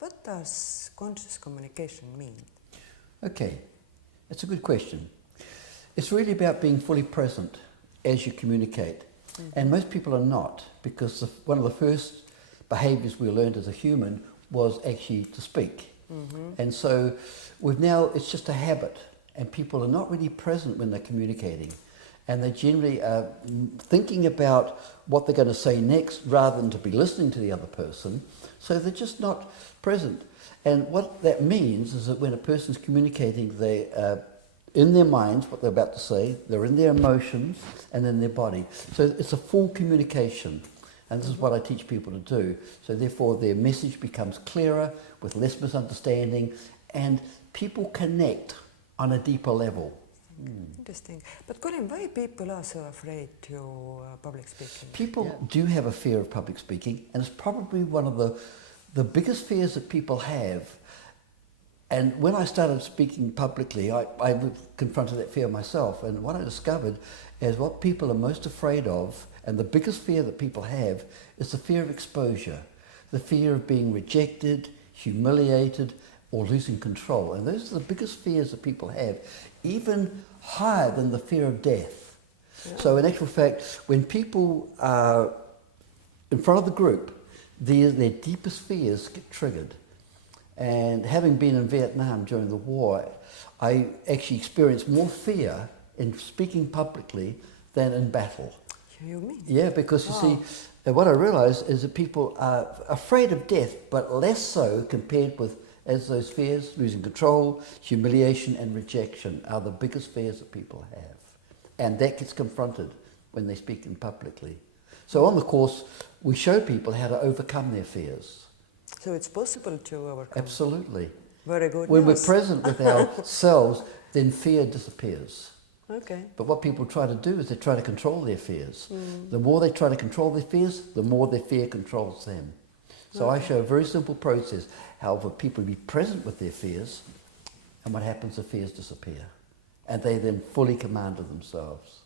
What does conscious communication mean? Okay, it's a good question. It's really about being fully present as you communicate. And most people are not, because one of the first behaviours we learned as a human was actually to speak. And so it's just a habit, and people are not really present when they're communicating. And they generally are thinking about what they're going to say next rather than to be listening to the other person. So they're just not present. And what that means is that when a person's communicating, they are in their minds what they're about to say, they're in their emotions and in their body. So it's a full communication. And this is what I teach people to do. So therefore their message becomes clearer with less misunderstanding, and people connect on a deeper level. Interesting. But Colin, why people are so afraid to public speaking? People do have a fear of public speaking, and it's probably one of the biggest fears that people have. And when I started speaking publicly, I confronted that fear myself. And what I discovered is what people are most afraid of, and the biggest fear that people have, is the fear of exposure, the fear of being rejected, humiliated, or losing control. And those are the biggest fears that people have, even higher than the fear of death. Yeah. So in actual fact, when people are in front of the group, their deepest fears get triggered. And having been in Vietnam during the war, I actually experienced more fear in speaking publicly than in battle. You mean? Yeah, because you see, what I realized is that people are afraid of death, but less so compared with, as those fears, losing control, humiliation and rejection are the biggest fears that people have. And that gets confronted when they speak in publicly. So on the course, we show people how to overcome their fears. So it's possible to overcome? Absolutely. Very good. When we're present with ourselves, then fear disappears. Okay. But what people try to do is they try to control their fears. The more they try to control their fears, the more their fear controls them. So I show a very simple process, how for people to be present with their fears, and what happens, the fears disappear. And they then fully command of themselves.